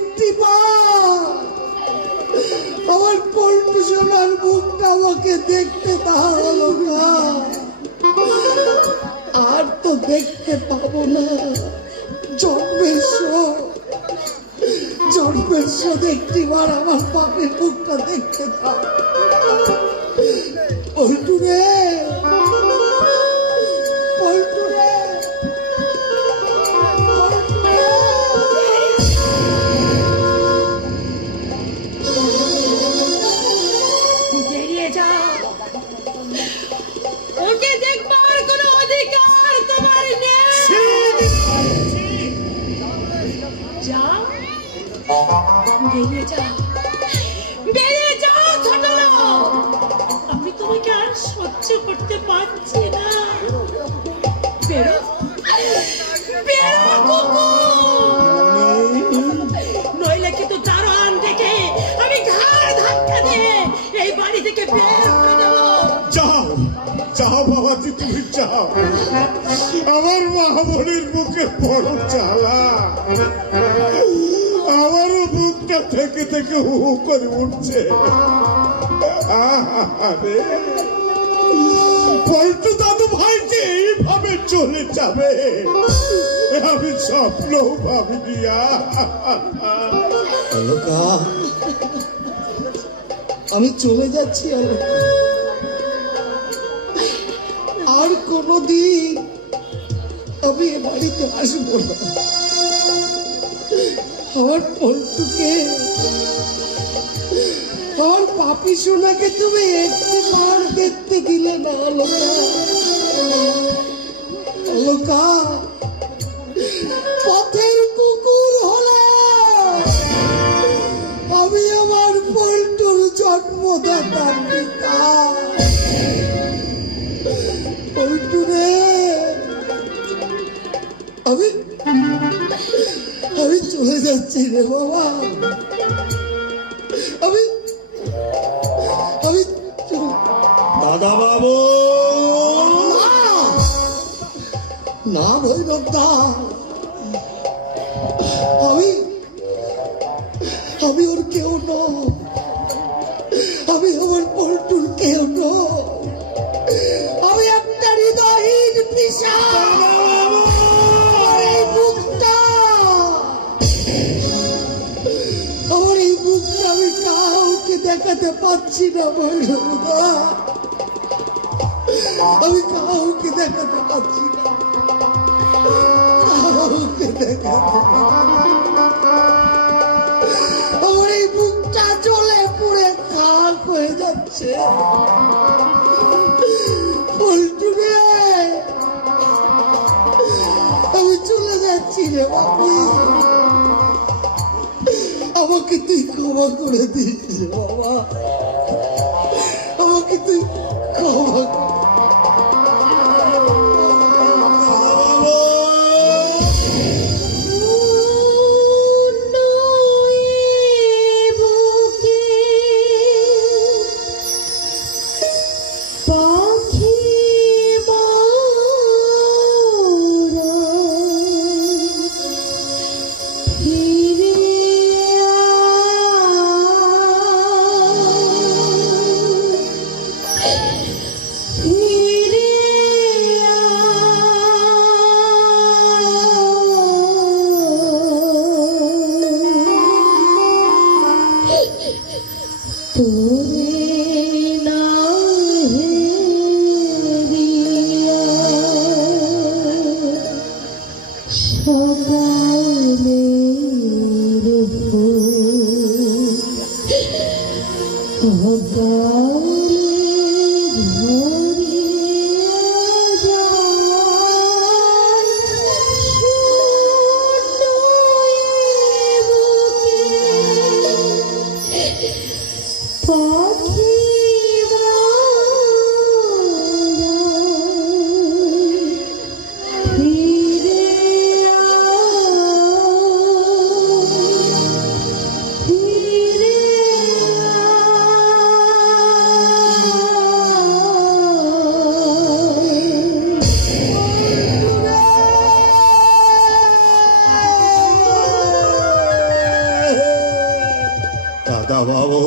একটি আমার পল্টু সোনার মুখটা আমাকে দেখতে দাও না। আর তো দেখতে পাবো না। জন্মের শোক জন্মের শোধ একটিবার আমার বাপের মুখটা দেখতে দাও তোমার বেরিয়ে আমি তোমাকে আর সহ্য করতে পারছি না বেরো বেরো নইলে কিন্তু ডেকে আমি ঘাড় ধাক্কা এই বাড়ি থেকে বের করে দেবো যাও। আমার মাহমনির মুখে বড় চালা আমারও বুকটা থেকে থেকে হু হু করে উঠছে। আরে পল্টু দাদু ভাই যে এইভাবে চলে যাবে? আমি স্বপ্ন ভাবিনি অলকা, আমি চলে যাচ্ছি, অলকা। আর কোনোদিন আমি এ বাড়িতে আসব না। আমার পল্টুকে, আমার পাপি সোনাকে তুমি একটি বার দেখতে দিলে না লোকা অলকা আমি আমি ওর কেউ ন। আমি আমার পল্টুর কেউ ন। আমি একটা হৃদয়হীন পিসাচ। আমার এই বুকটা। আমি কাউকে দেখাতে পাচ্ছি না ভৈরব দা আমি কাউকে দেখাতে পাচ্ছি আমার এই বুকটা জ্বলে পুড়ে খাক হয়ে যাচ্ছে। আমি চলে যাচ্ছি রে বাবু আমাকে তুই ক্ষমা করে দিস বাবা। ফিরে বাবু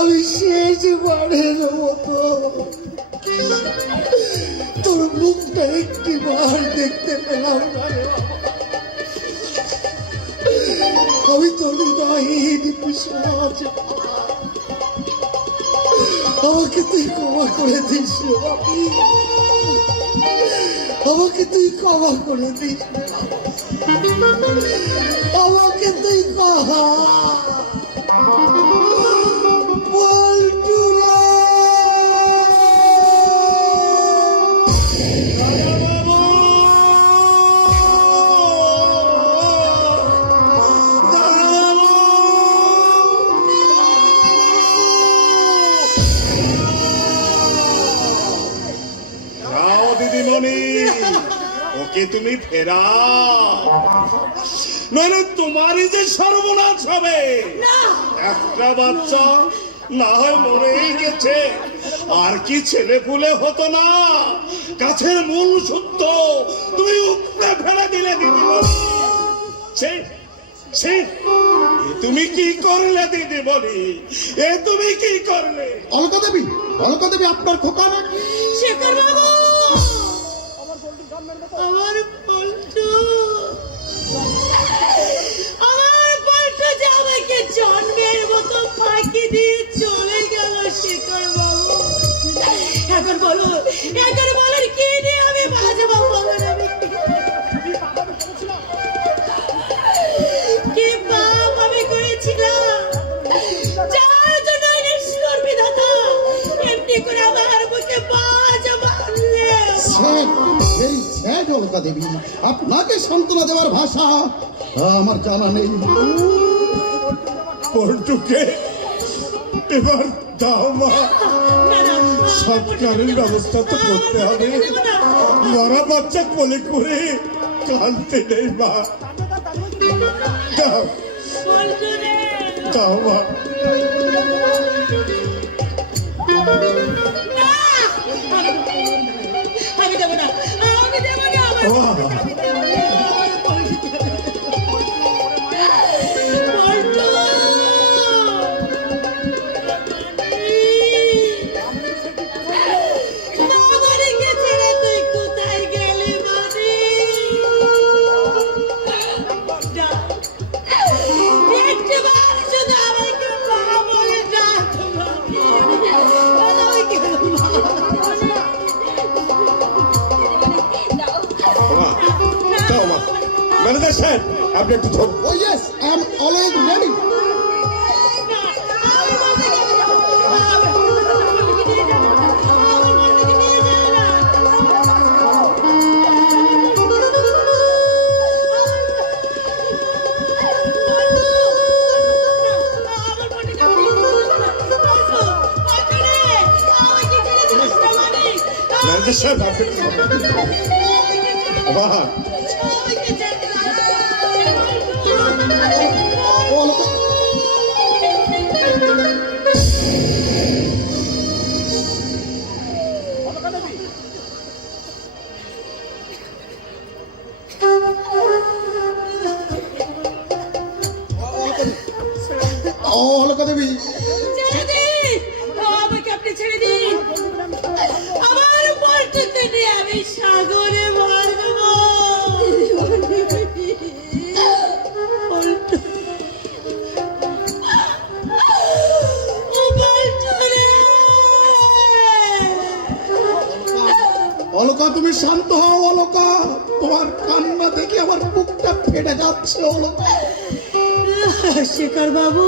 আমি শেষবারের মতো তোর মুখটা একটি বার দেখতে পেলাম। আমি তোর হৃদয়হীন পিসাচ আমাকে তুই ক্ষমা করে দিস বাবা। আমাকে তুই ক্ষমা করে দিস। আমাকে তুই কহা ওকে তুমি ফেরা। নইলে তোমারই যে সর্বনাশ হবে। একটা বাচ্চা না হয় মরেই গেছে। আর কি ছেলে পুলে হতো না। গাছের মূল সত্য তুমি উপরে ফেলে দিলে ছি, তুমি কি করলে দিদিমণি? এ তুমি কি করলে? অলকা দেবী অলকা দেবী আপনার খোকা নাকি? শেখর বাবু! আমার পল্টু। আমার পল্টু যে আমাকে জন্মের মতো ভেরি স্যাড অলকা দেবী আপনাকে সান্ত্বনা দেওয়ার ভাষা আমার জানা নেই। পল্টুকে এবার দাও মা। সৎকারের ব্যবস্থা তো করতে হবে। মরা বাচ্চা কোলে করে কানতে নেই মা। দাও। দাও মা। দেবো ম্যানেজার সাহেব আপনি একটু ধরুন ও yes I am always ready manager সাহেব আমি সাগরে মারব। অলকা তুমি শান্ত হও অলকা। তোমার কান্না দেখে আমার বুকটা ফেটে যাচ্ছে অলকা। শেখর বাবু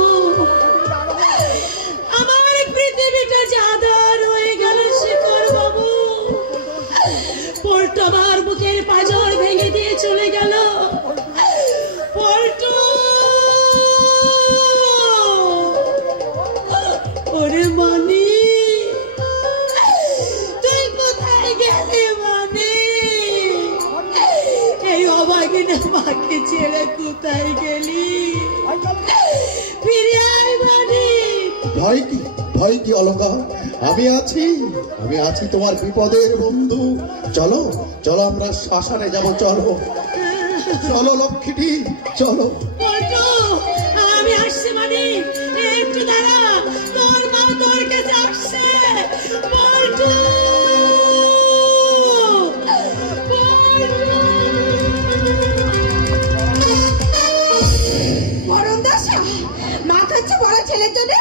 ওরে মানি। তুই কোথায় গেলি মানি? এই অবাগিনা মাকে ছেড়ে কোথায় গেলি? ফিরে আয় মানি। ভয় কি? ভয় কি অলকা আমি আছি আমি আছি তোমার বিপদের বন্ধু। চলো চলো আমরা শ্মশানে যাব চলো। চলো লক্ষ্মীটি চলো। আমি আসছি মানে। একটু দাঁড়া। তোর কাছে আসছে। বড় ছেলের জন্য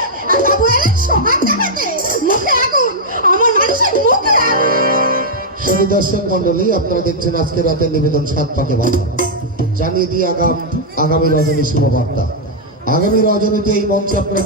দর্শক মন্ডলী আপনারা দেখছেন আজকে রাতের নিবেদন সাত পাকে বাধা জানিয়ে দিই আগাম আগামী রজনী শুভবার্তা। আগামী রজনীতে এই মঞ্চে আপনারা